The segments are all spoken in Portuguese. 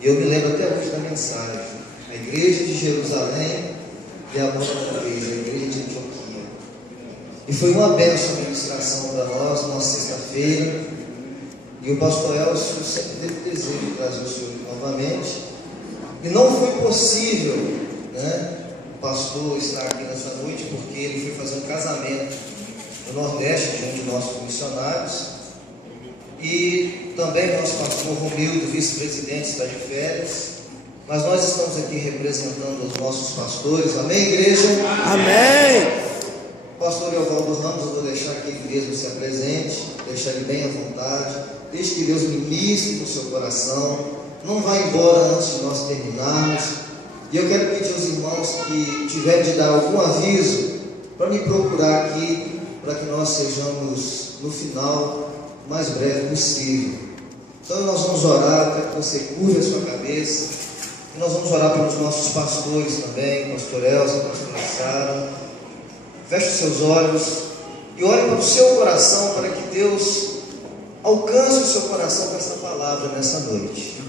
E eu me lembro até hoje da mensagem: a igreja de Jerusalém e a outra vez, a igreja de Antioquia. E foi uma bênção a ministração para nós, numa sexta-feira. E o pastor Elcio sempre teve desejo de trazer o senhor novamente. E não foi possível, né, o pastor estar aqui nessa noite, porque ele foi fazer um casamento no Nordeste de um de nossos missionários. E também nosso pastor Romildo, vice-presidente, está de férias. Mas nós estamos aqui representando os nossos pastores. Amém, igreja? Amém! Pastor Evaldo Ramos, eu vou deixar que ele mesmo se apresente, deixar ele bem à vontade. Deixe que Deus ministre no seu coração. Não vá embora antes de nós terminarmos. E eu quero pedir aos irmãos que tiverem de dar algum aviso para me procurar aqui, para que nós sejamos no final o mais breve possível. Então nós vamos orar, quero que você curve a sua cabeça. E nós vamos orar pelos nossos pastores também, pastor Elza, pastora Sara. Feche os seus olhos e ore para o seu coração, para que Deus alcance o seu coração com essa palavra nessa noite.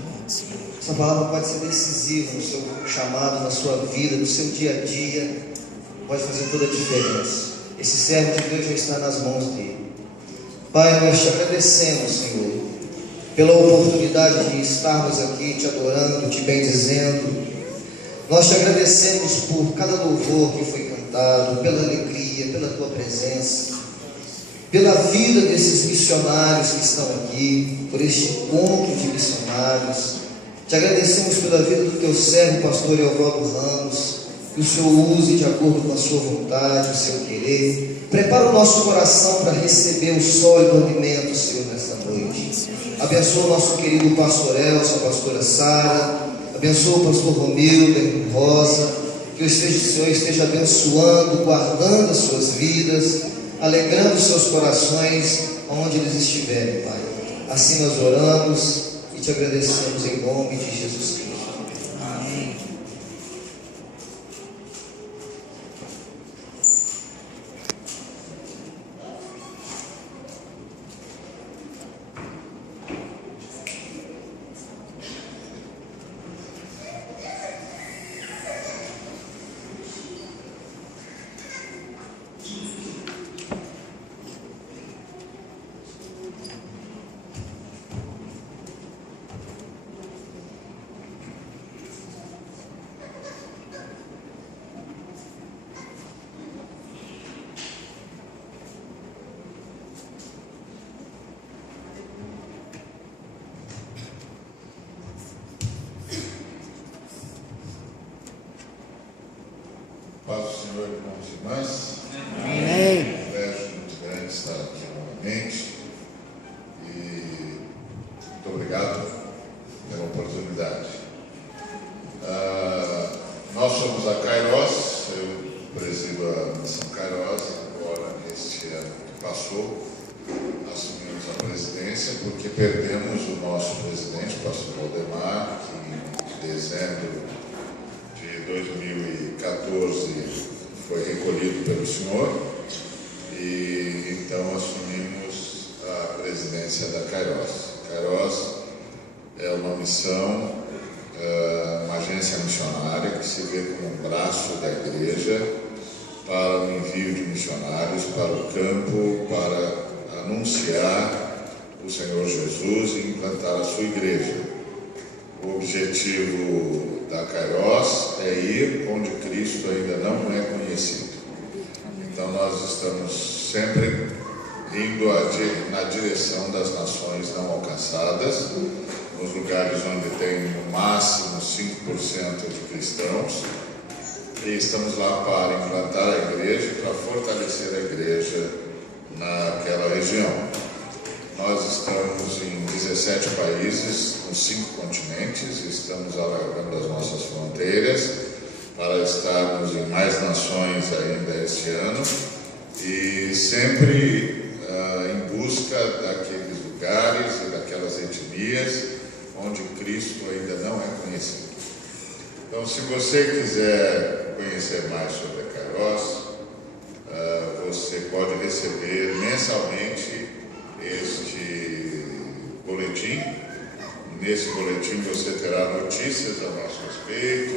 Essa palavra pode ser decisiva no seu chamado, na sua vida, no seu dia a dia. Pode fazer toda a diferença. Esse servo de Deus já está nas mãos dele. Pai, nós te agradecemos, Senhor, pela oportunidade de estarmos aqui te adorando, te bendizendo. Nós te agradecemos por cada louvor que foi cantado, pela alegria, pela tua presença, pela vida desses missionários que estão aqui, por este encontro de missionários. Te agradecemos pela vida do teu servo, pastor Evaldo Ramos, que o Senhor use de acordo com a sua vontade, o seu querer. Prepara o nosso coração para receber o sólido alimento, Senhor, nesta noite. Abençoa o nosso querido pastor Elcio, a pastora Sara. Abençoa o pastor Romildo, a irmã Rosa. Que o Senhor esteja abençoando, guardando as suas vidas, alegrando os seus corações onde eles estiverem, Pai. Assim nós oramos e te agradecemos em nome de Jesus Cristo. Amém. Paz do Senhor, irmãos e irmãs. Amém. Um privilégio muito grande estar aqui novamente. E muito obrigado pela oportunidade. Nós somos a Kairos, eu presido a Missão Kairos. Agora, neste ano que passou, assumimos a presidência porque perdemos o nosso presidente, o pastor Valdemar, que em dezembro de 2014 foi recolhido pelo senhor, e então assumimos a presidência da Kairos. Kairos é uma missão, uma agência missionária que se vê como um braço da igreja para o envio de missionários para o campo, para anunciar o Senhor Jesus e implantar a sua igreja. O objetivo da Kairos é ir onde Cristo ainda não é conhecido. Então nós estamos sempre indo na direção das nações não alcançadas, nos lugares onde tem no máximo 5% de cristãos, e estamos lá para implantar a igreja e para fortalecer a igreja naquela região. Nós estamos em 17 países, nos 5 continentes, estamos alargando as nossas fronteiras para estarmos em mais nações ainda este ano, e sempre em busca daqueles lugares e daquelas etnias onde Cristo ainda não é conhecido. Então, se você quiser conhecer mais sobre a Kairos, você pode receber mensalmente este boletim nesse boletim você terá notícias a nosso respeito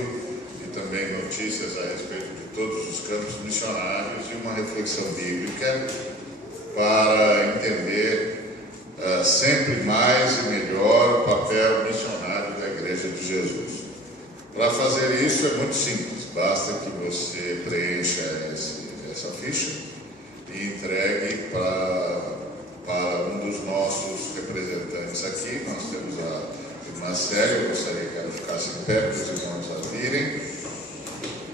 e também notícias a respeito de todos os campos missionários e uma reflexão bíblica para entender sempre mais e melhor o papel missionário da Igreja de Jesus. Para fazer isso é muito simples, basta que você preencha essa ficha e entregue para um dos nossos representantes aqui. Nós temos a irmã Célia, eu gostaria que ela ficasse em pé para os irmãos a virem,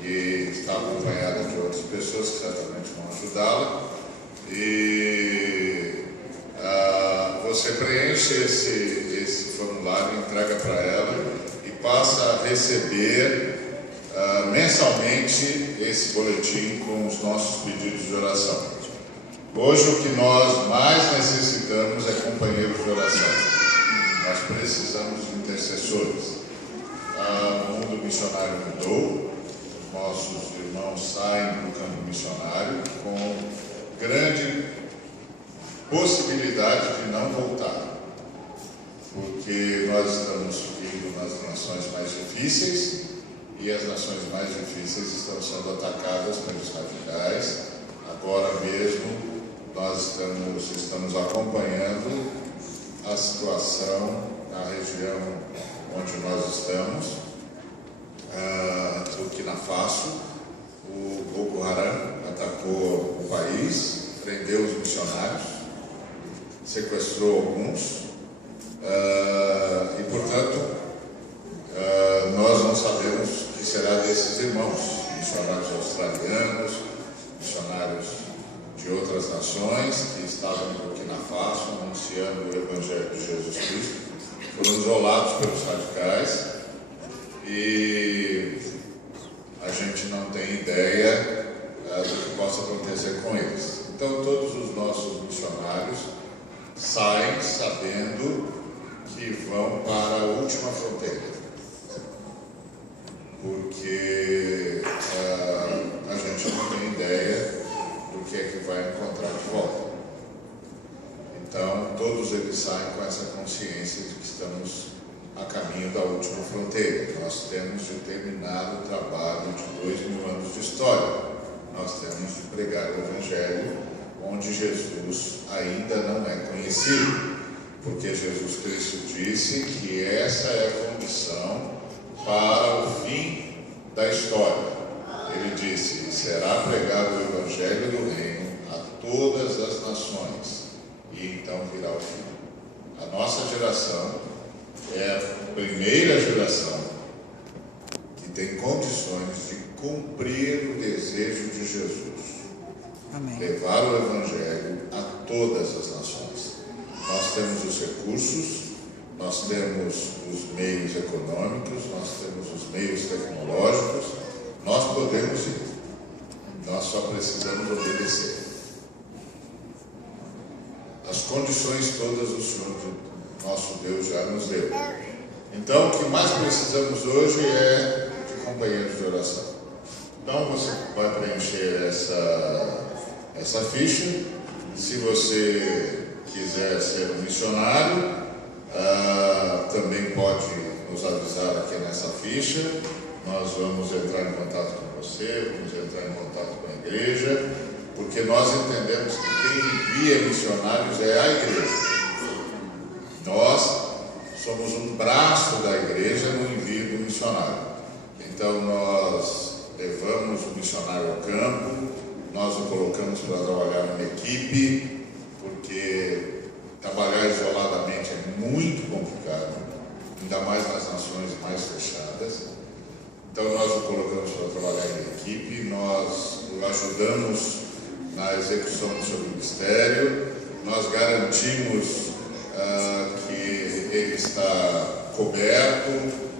e está acompanhada de outras pessoas que certamente vão ajudá-la. E você preenche esse formulário, entrega para ela e passa a receber mensalmente esse boletim com os nossos pedidos de oração. Hoje o que nós mais necessitamos é companheiros de oração. Nós precisamos de intercessores. O mundo missionário mudou, os nossos irmãos saem do campo missionário com grande possibilidade de não voltar, porque nós estamos indo nas nações mais difíceis e as nações mais difíceis estão sendo atacadas pelos radicais. Agora mesmo nós estamos acompanhando a situação na região onde nós estamos, Burkina Faso. O Boko Haram atacou o país, prendeu os missionários, sequestrou alguns e, portanto, nós não sabemos o que será desses irmãos, missionários australianos, missionários de outras nações que estavam em Burkina Faso anunciando o Evangelho de Jesus Cristo, foram isolados pelos radicais e a gente não tem ideia do que possa acontecer com eles. Então todos os nossos missionários saem sabendo que vão para a última fronteira, porque a gente não tem ideia do que é que vai encontrar de volta. Então todos eles saem com essa consciência de que estamos a caminho da última fronteira. Nós temos de terminar o trabalho de 2000 anos de história. Nós temos de pregar o Evangelho onde Jesus ainda não é conhecido, porque Jesus Cristo disse que essa é a condição para o fim da história. Ele disse: será pregado o Evangelho do Reino a todas as nações, e então virá o fim. A nossa geração é a primeira geração que tem condições de cumprir o desejo de Jesus. Amém. Levar o Evangelho a todas as nações. Nós temos os recursos, nós temos os meios econômicos, nós temos os meios tecnológicos, nós podemos ir. Nós só precisamos obedecer. As condições todas o Senhor, nosso Deus, já nos deu. Então, o que mais precisamos hoje é de companheiros de oração. Então, você vai preencher essa ficha. Se você quiser ser um missionário, também pode nos avisar aqui nessa ficha. Nós vamos entrar em contato com você, vamos entrar em contato com a igreja, porque nós entendemos que quem envia missionários é a igreja. Nós somos um braço da igreja no envio do missionário. Então nós levamos o missionário ao campo, nós o colocamos para trabalhar numa equipe, porque trabalhar isoladamente é muito complicado, ainda mais nas nações mais fechadas. Então nós o colocamos para trabalhar em equipe, nós o ajudamos na execução do seu ministério, nós garantimos que ele está coberto,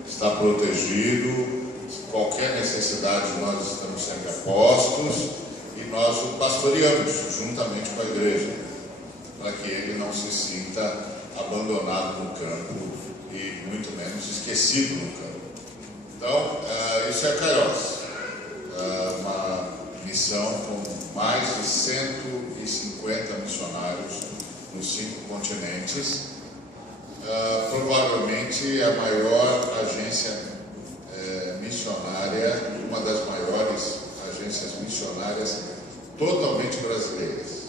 está protegido, qualquer necessidade nós estamos sempre a postos, e nós o pastoreamos juntamente com a igreja, para que ele não se sinta abandonado no campo e muito menos esquecido no campo. Então, isso é Kairos, uma missão com mais de 150 missionários nos 5 continentes, provavelmente a maior agência missionária, uma das maiores agências missionárias totalmente brasileiras.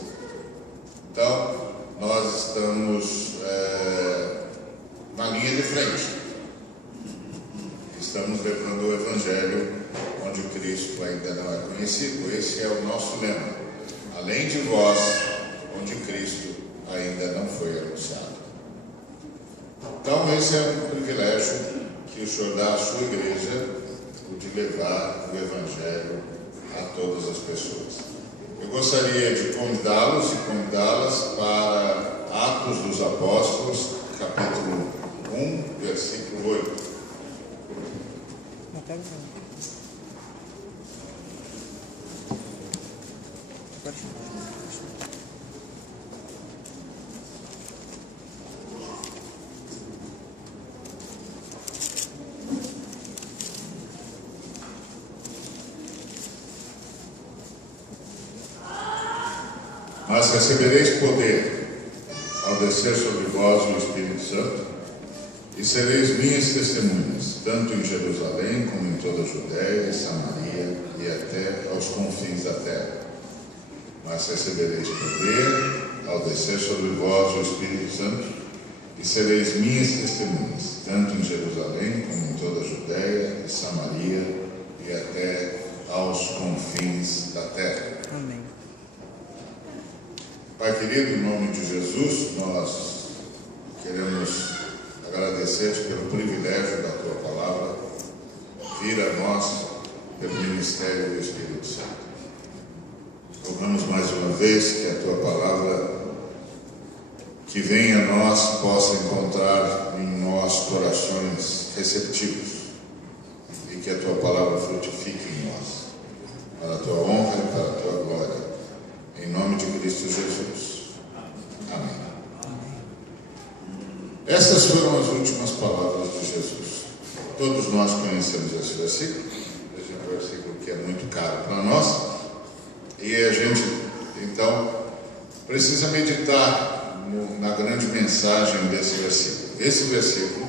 Então, nós estamos na linha de frente. Estamos levando o Evangelho onde Cristo ainda não é conhecido. Esse é o nosso lema. Além de vós, onde Cristo ainda não foi anunciado. Então, esse é um privilégio que o Senhor dá à sua igreja, o de levar o Evangelho a todas as pessoas. Eu gostaria de convidá-los e convidá-las para Atos dos Apóstolos, capítulo 1, versículo 8. Mas recebereis poder ao descer sobre vós o Espírito Santo, e sereis minhas testemunhas, tanto em Jerusalém como em toda a Judéia e Samaria e até aos confins da terra. Mas recebereis poder ao descer sobre vós o Espírito Santo, e sereis minhas testemunhas, tanto em Jerusalém como em toda a Judéia e Samaria e até aos confins da terra. Amém. Pai querido, em nome de Jesus, nós queremos agradecer-te pelo privilégio da tua palavra vir a nós pelo ministério do Espírito Santo. Rogamos mais uma vez que a tua palavra que vem a nós possa encontrar em nós corações receptivos e que a tua palavra frutifique em nós, para a tua honra e para a tua glória. Em nome de Cristo Jesus. Amém. Essas foram as últimas palavras de Jesus. Todos nós conhecemos esse versículo. Esse é um versículo que é muito caro para nós. E a gente, então, precisa meditar na grande mensagem desse versículo. Esse versículo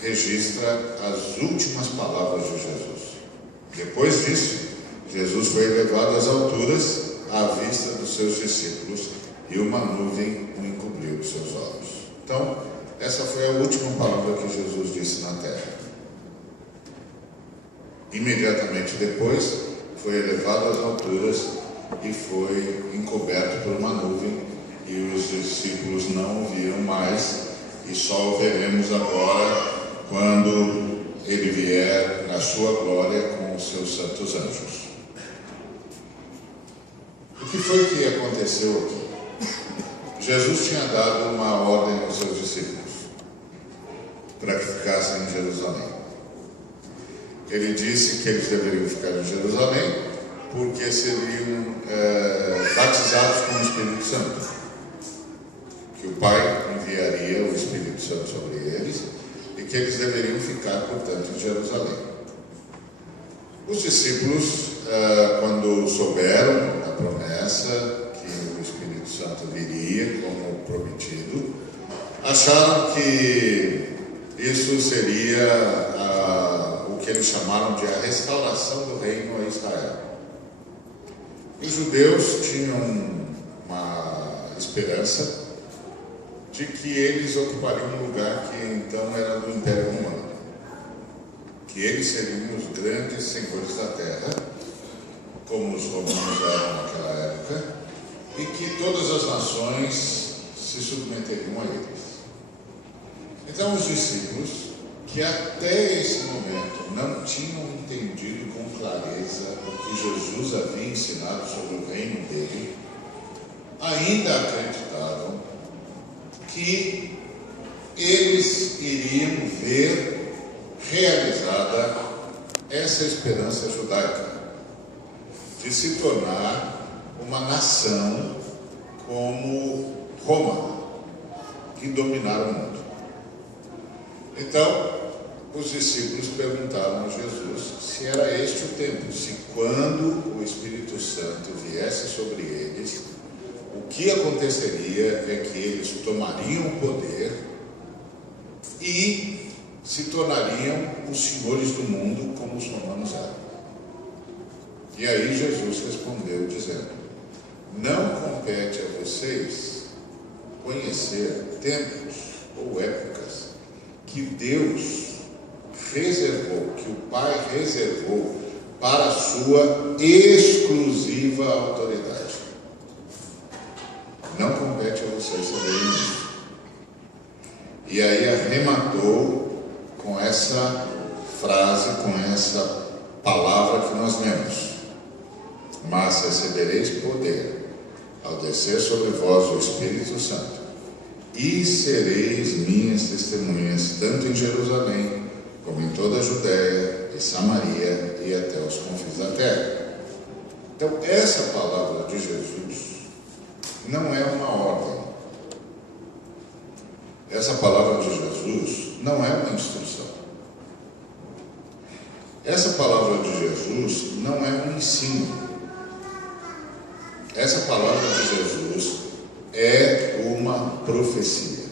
registra as últimas palavras de Jesus. Depois disso, Jesus foi elevado às alturas à vista dos seus discípulos e uma nuvem o encobriu dos seus olhos. Então, essa foi a última palavra que Jesus disse na terra. Imediatamente depois, foi elevado às alturas e foi encoberto por uma nuvem e os discípulos não o viram mais e só o veremos agora quando ele vier na sua glória com os seus santos anjos. O que foi que aconteceu aqui? Jesus tinha dado uma ordem aos seus discípulos para que ficassem em Jerusalém. Ele disse que eles deveriam ficar em Jerusalém porque seriam batizados com o Espírito Santo, que o Pai enviaria o Espírito Santo sobre eles e que eles deveriam ficar, portanto, em Jerusalém. Os discípulos, quando souberam da promessa que o Espírito Santo viria como prometido, acharam que isso seria o que eles chamaram de a restauração do reino a Israel. Os judeus tinham uma esperança de que eles ocupariam um lugar que então era do Império Romano, que eles seriam os grandes senhores da terra, como os romanos eram naquela época, e que todas as nações se submeteriam a eles. Então os discípulos, que até esse momento não tinham entendido com clareza o que Jesus havia ensinado sobre o reino dele, ainda acreditavam que eles iriam ver realizada essa esperança judaica de se tornar uma nação como Roma, que dominar o mundo. Então, os discípulos perguntaram a Jesus se era este o tempo, se quando o Espírito Santo viesse sobre eles, o que aconteceria é que eles tomariam o poder e se tornariam os senhores do mundo como os romanos eram. E aí Jesus respondeu dizendo: não compete a vocês conhecer tempos ou épocas que Deus reservou, que o Pai reservou para a sua exclusiva autoridade. Não compete a vocês saberem isso. E aí arrematou com essa frase, com essa palavra que nós lemos: mas recebereis poder ao descer sobre vós o Espírito Santo, e sereis minhas testemunhas, tanto em Jerusalém, como em toda a Judéia e Samaria e até os confins da terra. Então, essa palavra de Jesus não é uma ordem. Essa palavra de Jesus não é uma instrução. Essa palavra de Jesus não é um ensino. Essa palavra de Jesus é uma profecia.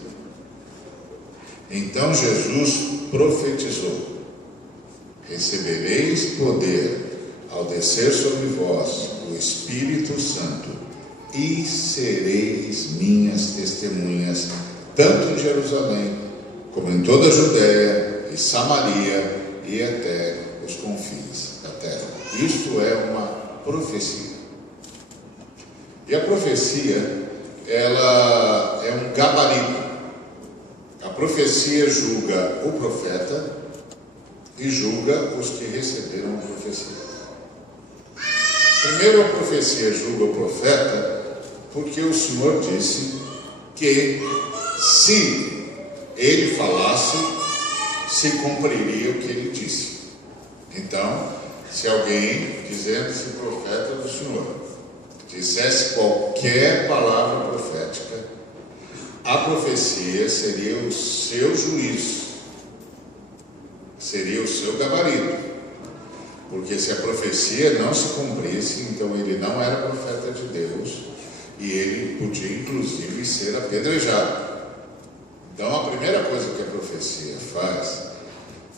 Então Jesus profetizou: recebereis poder ao descer sobre vós o Espírito Santo, e sereis minhas testemunhas, tanto em Jerusalém, como em toda a Judéia e Samaria e até os confins da terra. Isto é uma profecia. E a profecia, ela é um gabarito. A profecia julga o profeta e julga os que receberam a profecia. Primeiro, a profecia julga o profeta porque o Senhor disse que se ele falasse, se cumpriria o que ele disse. Então, se alguém, dizendo-se profeta do Senhor, dissesse qualquer palavra profética, a profecia seria o seu juízo, seria o seu gabarito. Porque se a profecia não se cumprisse, então ele não era profeta de Deus e ele podia inclusive ser apedrejado. Então a primeira coisa que a profecia faz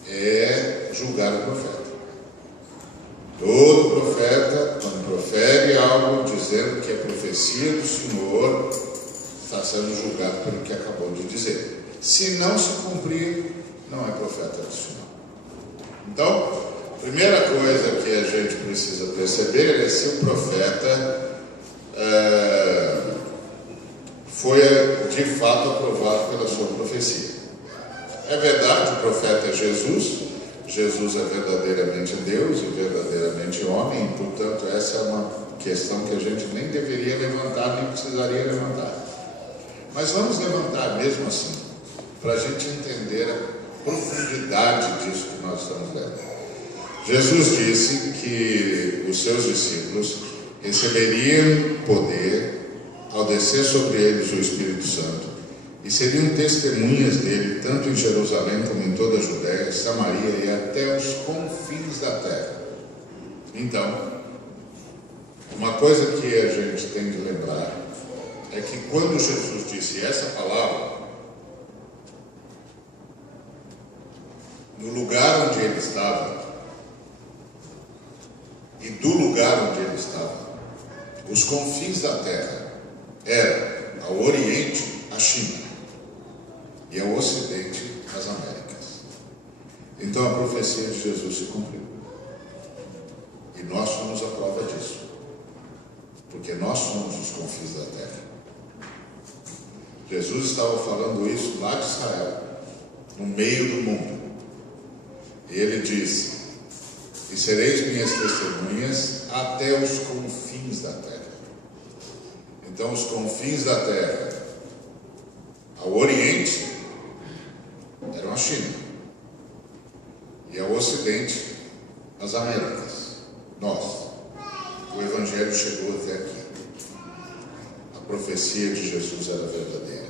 é julgar o profeta. Todo profeta, quando profere algo dizendo que é profecia do Senhor, está sendo julgado pelo que acabou de dizer. Se não se cumprir, não é profeta do Senhor. Então, a primeira coisa que a gente precisa perceber é se o profeta foi de fato aprovado pela sua profecia. É verdade, o profeta é Jesus. Jesus é verdadeiramente Deus e verdadeiramente homem, e, portanto, essa é uma questão que a gente nem deveria levantar, nem precisaria levantar. Mas vamos levantar mesmo assim, para a gente entender a profundidade disso que nós estamos lendo. Jesus disse que os seus discípulos receberiam poder ao descer sobre eles o Espírito Santo, e seriam testemunhas dele, tanto em Jerusalém como em toda a Judéia, Samaria e até os confins da terra. Então, uma coisa que a gente tem de lembrar é que quando Jesus disse essa palavra, no lugar onde ele estava, e do lugar onde ele estava, os confins da terra eram ao oriente a China e ao ocidente as Américas. Então a profecia de Jesus se cumpriu. E nós somos a prova disso. Porque nós somos os confins da terra. Jesus estava falando isso lá de Israel, no meio do mundo. E ele disse: e sereis minhas testemunhas até os confins da terra. Então os confins da terra, ao oriente, eram a China, e ao ocidente, as Américas. Nós. O Evangelho chegou até aqui. A profecia de Jesus era verdadeira.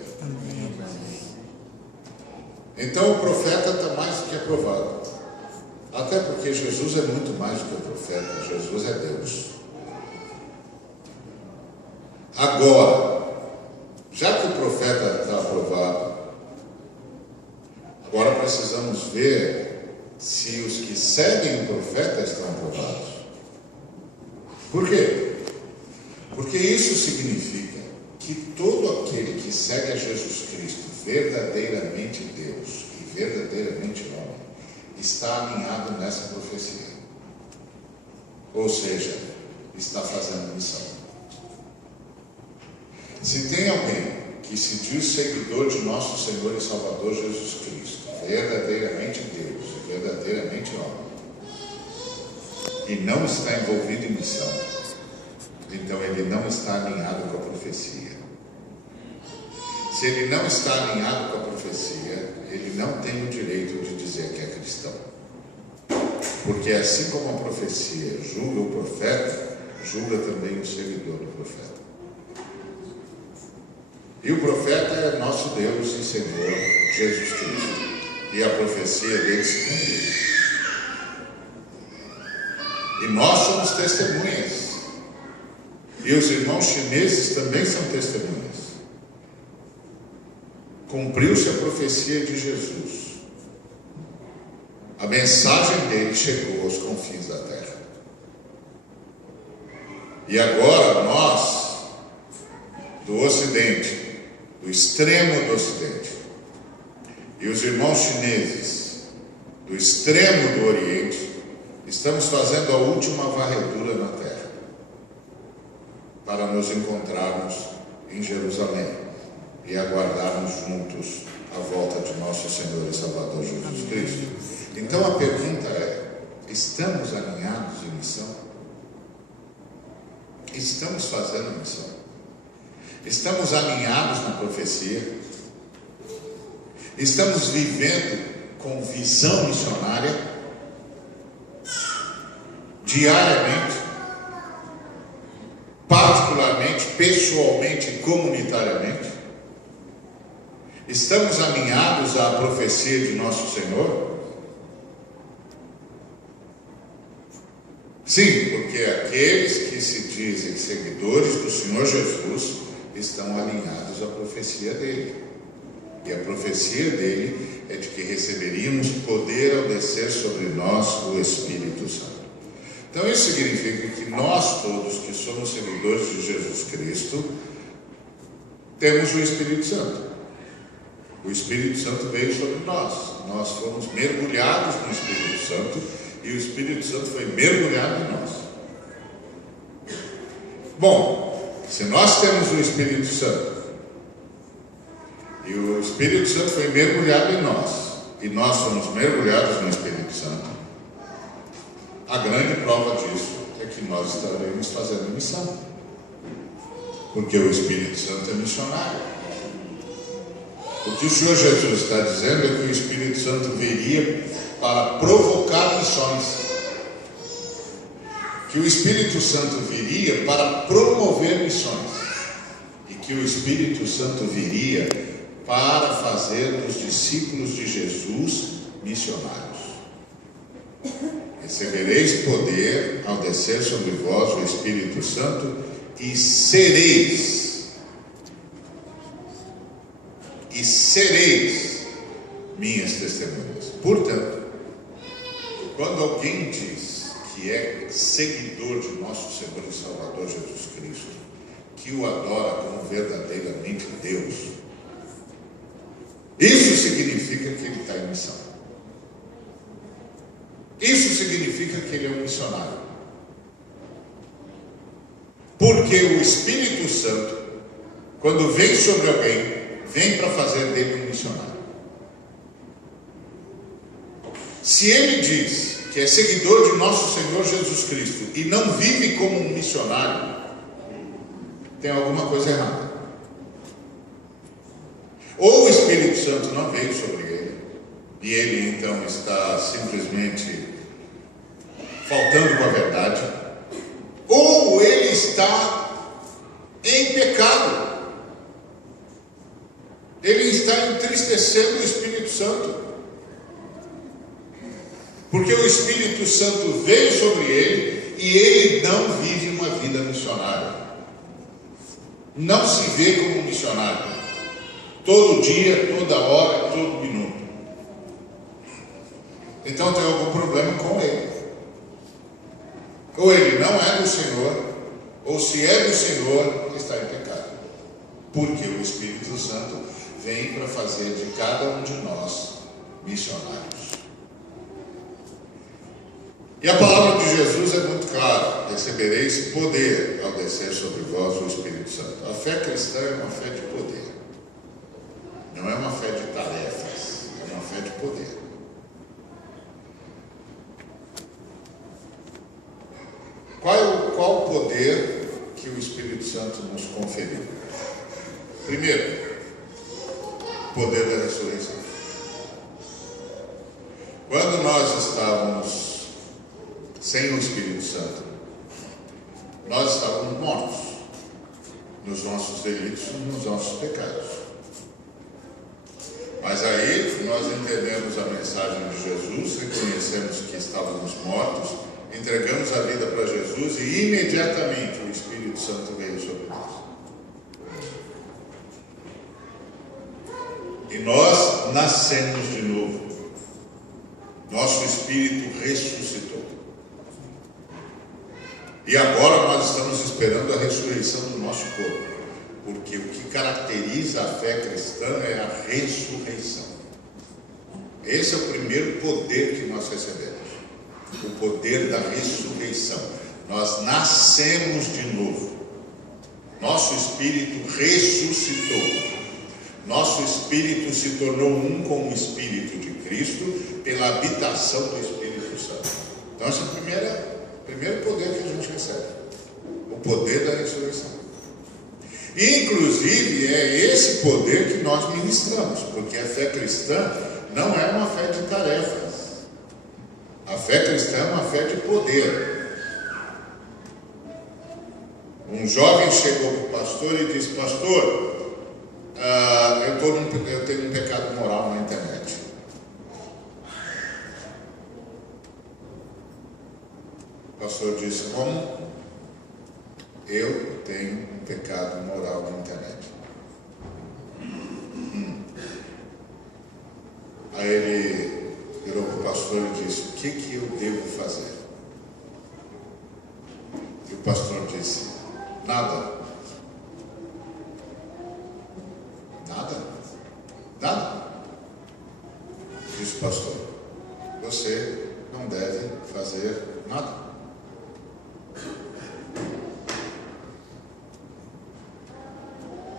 Então o profeta está mais do que aprovado. Até porque Jesus é muito mais do que o profeta. Jesus é Deus. Agora, Agora precisamos ver se os que seguem o profeta estão aprovados. Por quê? Porque isso significa que todo aquele que segue a Jesus Cristo, verdadeiramente Deus e verdadeiramente homem, está alinhado nessa profecia. Ou seja, está fazendo missão. Se tem alguém que se diz seguidor de nosso Senhor e Salvador Jesus Cristo, verdadeiramente Deus e verdadeiramente homem, e não está envolvido em missão, então ele não está alinhado com a profecia. Se ele não está alinhado com a profecia, ele não tem o direito de dizer que é cristão. Porque assim como a profecia julga o profeta, julga também o seguidor do profeta. E o profeta é nosso Deus e Senhor Jesus Cristo. E a profecia dele se cumpriu. E nós somos testemunhas. E os irmãos chineses também são testemunhas. Cumpriu-se a profecia de Jesus. A mensagem dele chegou aos confins da terra. E agora nós, do Ocidente, do extremo do Ocidente, e os irmãos chineses, do extremo do Oriente, estamos fazendo a última varredura na terra, para nos encontrarmos em Jerusalém e aguardarmos juntos a volta de nosso Senhor e Salvador Jesus Cristo. Então a pergunta é: estamos alinhados em missão? Estamos fazendo missão? Estamos alinhados na profecia? Estamos vivendo com visão missionária? Diariamente? Particularmente, pessoalmente e comunitariamente? Estamos alinhados à profecia de nosso Senhor? Sim, porque aqueles que se dizem seguidores do Senhor Jesus estão alinhados à profecia dele. E a profecia dele é de que receberíamos poder ao descer sobre nós o Espírito Santo. Então isso significa que nós todos que somos seguidores de Jesus Cristo temos o Espírito Santo. O Espírito Santo veio sobre nós. Nós fomos mergulhados no Espírito Santo e o Espírito Santo foi mergulhado em nós. Bom, se nós temos o Espírito Santo e o Espírito Santo foi mergulhado em nós e nós somos mergulhados no Espírito Santo, a grande prova disso é que nós estaremos fazendo missão, porque o Espírito Santo é missionário. O que o Senhor Jesus está dizendo é que o Espírito Santo viria para provocar missões, que o Espírito Santo viria para promover missões e que o Espírito Santo viria para fazer dos discípulos de Jesus missionários. Recebereis poder ao descer sobre vós o Espírito Santo e sereis minhas testemunhas. Portanto, quando alguém diz que é seguidor de nosso Senhor e Salvador Jesus Cristo, que o adora como verdadeiramente Deus, isso significa que ele está em missão. Isso significa que ele é um missionário. Porque o Espírito Santo, quando vem sobre alguém, vem para fazer dele um missionário. Se ele diz que é seguidor de nosso Senhor Jesus Cristo e não vive como um missionário, tem alguma coisa errada. Ou o Espírito Santo não veio sobre ele e ele então está simplesmente faltando com a verdade, ou ele está em pecado, ele está entristecendo o Espírito Santo, porque o Espírito Santo veio sobre ele e ele não vive uma vida missionária, não se vê como missionário, todo dia, toda hora, todo minuto. então tem algum problema com ele. Ou ele não é do Senhor, ou se é do Senhor, está em pecado. Porque o Espírito Santo vem para fazer de cada um de nós missionários. E a palavra de Jesus é muito clara: recebereis poder ao descer sobre vós o Espírito Santo. A fé cristã é uma fé de poder, não é uma fé de tarefas, é uma fé de poder. Qual o poder que o Espírito Santo nos conferiu? Primeiro, poder da ressurreição. Quando nós estávamos sem o Espírito Santo, nós estávamos mortos nos nossos delitos e nos nossos pecados. Mas aí nós entendemos a mensagem de Jesus, reconhecemos que estávamos mortos, entregamos a vida para Jesus e imediatamente o Espírito Santo veio sobre nós. E nós nascemos de novo. Nosso espírito ressuscitou. E agora nós estamos esperando a ressurreição do nosso corpo. Porque o que caracteriza a fé cristã é a ressurreição. Esse é o primeiro poder que nós recebemos. O poder da ressurreição. Nós nascemos de novo. Nosso espírito ressuscitou. Nosso espírito se tornou um com o Espírito de Cristo pela habitação do Espírito Santo. Então esse é o primeiro poder que a gente recebe. O poder da ressurreição. Inclusive é esse poder que nós ministramos, porque a fé cristã não é uma fé de tarefas. A fé cristã é uma fé de poder. Um jovem chegou para o pastor e disse: pastor, eu tenho um pecado moral na internet. O pastor disse: como? Eu tenho um pecado moral na internet. Aí ele virou para o pastor e disse: o que eu devo fazer? E o pastor disse: nada. Nada? Disse o pastor: você não deve fazer nada.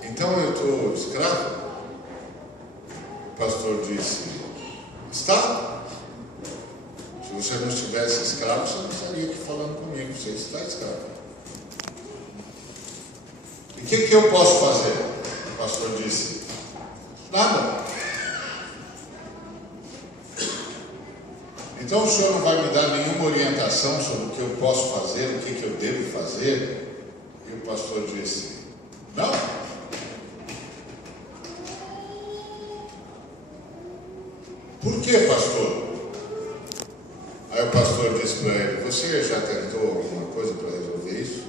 Então eu estou escravo? O pastor disse: está. Se você não estivesse escravo, você não estaria aqui falando comigo. Você está escravo. E o que eu posso fazer? O pastor disse: nada. Então o senhor não vai me dar nenhuma orientação sobre o que eu posso fazer, o que eu devo fazer? E o pastor disse: não. Por que, pastor? Aí o pastor disse para ele: você já tentou alguma coisa para resolver isso?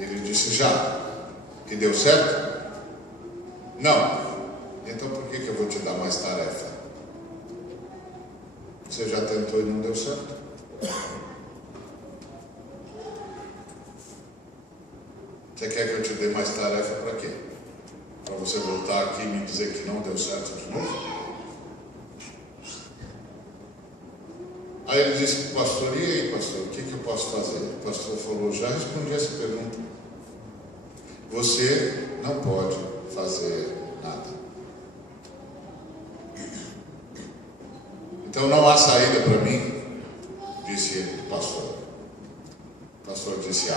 Ele disse: já. E deu certo? Não. Então por que eu vou te dar mais tarefa? Você já tentou e não deu certo? Você quer que eu te dê mais tarefa para quê? Para você voltar aqui e me dizer que não deu certo de novo? Aí ele disse para o pastor: e aí, pastor, o que eu posso fazer? O pastor falou: já respondi essa pergunta. Você não pode fazer nada. Então não há saída para mim, disse o pastor. O pastor disse: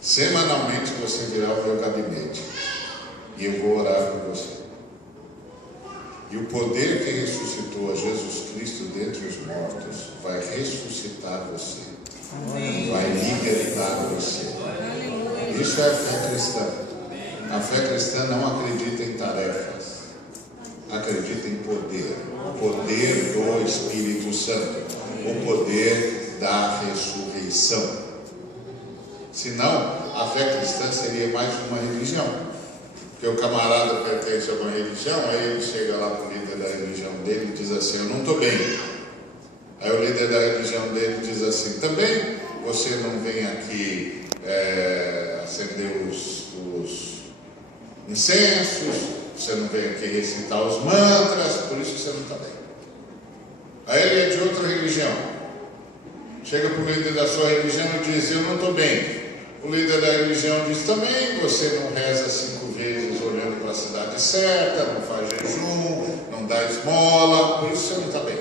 semanalmente você virá ao meu gabinete e eu vou orar por você. E o poder que ressuscitou a Jesus Cristo dentre os mortos vai ressuscitar você. Amém. Vai libertar você. Aleluia. Isso é a fé cristã. A fé cristã não acredita em tarefas, acredita em poder. O poder do Espírito Santo. O poder da ressurreição. Senão, a fé cristã seria mais uma religião. Porque o camarada pertence a uma religião, aí ele chega lá para o líder da religião dele e diz assim: eu não estou bem. Aí o líder da religião dele diz assim: também você não vem aqui acender os incensos, você não vem aqui recitar os mantras, por isso que você não está bem. Aí ele é de outra religião, chega para o líder da sua religião e diz: eu não estou bem. O líder da religião diz: também você não reza 5 vezes olhando para a cidade certa, não faz jejum, não dá esmola, por isso você não está bem.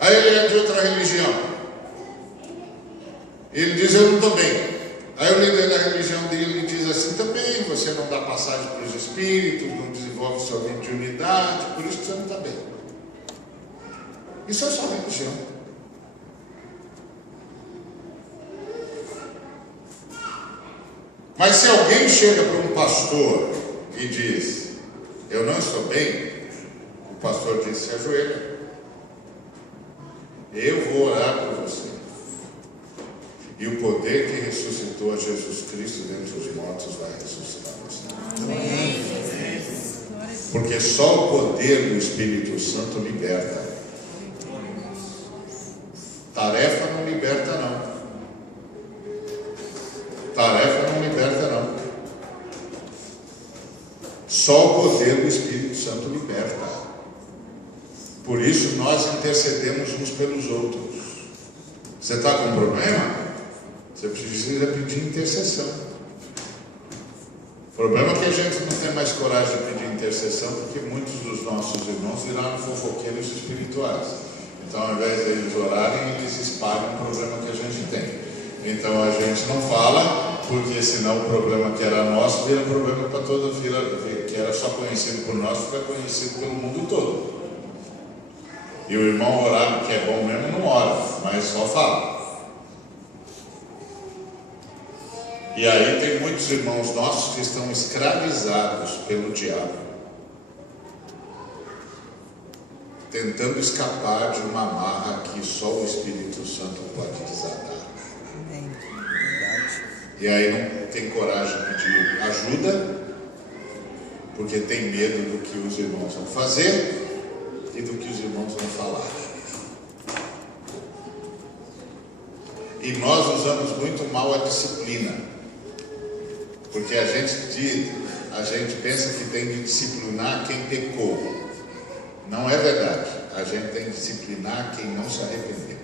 Aí ele é de outra religião, ele diz: eu não estou bem. Aí o líder da religião dele diz assim: também você não dá passagem para os espíritos, não desenvolve sua mediunidade, por isso que você não está bem. Isso é só religião. Mas se alguém chega para um pastor e diz: eu não estou bem, o pastor diz: se ajoelha, eu vou orar por você. E o poder que ressuscitou a Jesus Cristo dentre os mortos vai ressuscitar você. Amém. Porque só o poder do Espírito Santo liberta. Tarefa não liberta, não. Tarefa não liberta, não. Só o poder do Espírito Santo liberta. Por isso nós intercedemos uns pelos outros. Você está com um problema? Você precisa pedir intercessão. O problema é que a gente não tem mais coragem de pedir intercessão, porque muitos dos nossos irmãos viraram fofoqueiros espirituais. Então, ao invés de eles orarem, eles espalham o problema que a gente tem. Então a gente não fala, porque senão o problema que era nosso vira problema para toda a vida, que era só conhecido por nós, fica conhecido pelo mundo todo. E o irmão orar, que é bom mesmo, não ora, mas só fala. E aí tem muitos irmãos nossos que estão escravizados pelo diabo, tentando escapar de uma amarra que só o Espírito Santo pode desatar. E aí não tem coragem de pedir ajuda, porque tem medo do que os irmãos vão fazer e do que os irmãos vão falar. E nós usamos muito mal a disciplina, porque a gente pensa que tem que disciplinar quem pecou. Não é verdade. A gente tem que disciplinar quem não se arrependeu,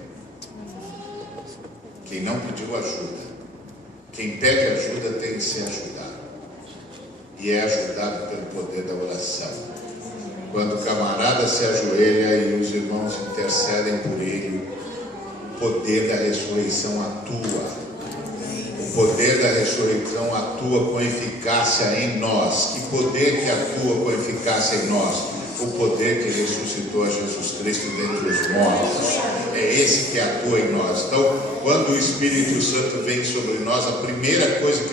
quem não pediu ajuda. Quem pede ajuda tem que ser ajudado, e é ajudado pelo poder da oração. Quando o camarada se ajoelha e os irmãos intercedem por ele, o poder da ressurreição atua. O poder da ressurreição atua com eficácia em nós. Que poder que atua com eficácia em nós? O poder que ressuscitou a Jesus Cristo dentre os mortos. É esse que atua em nós. Então, quando o Espírito Santo vem sobre nós, a primeira coisa que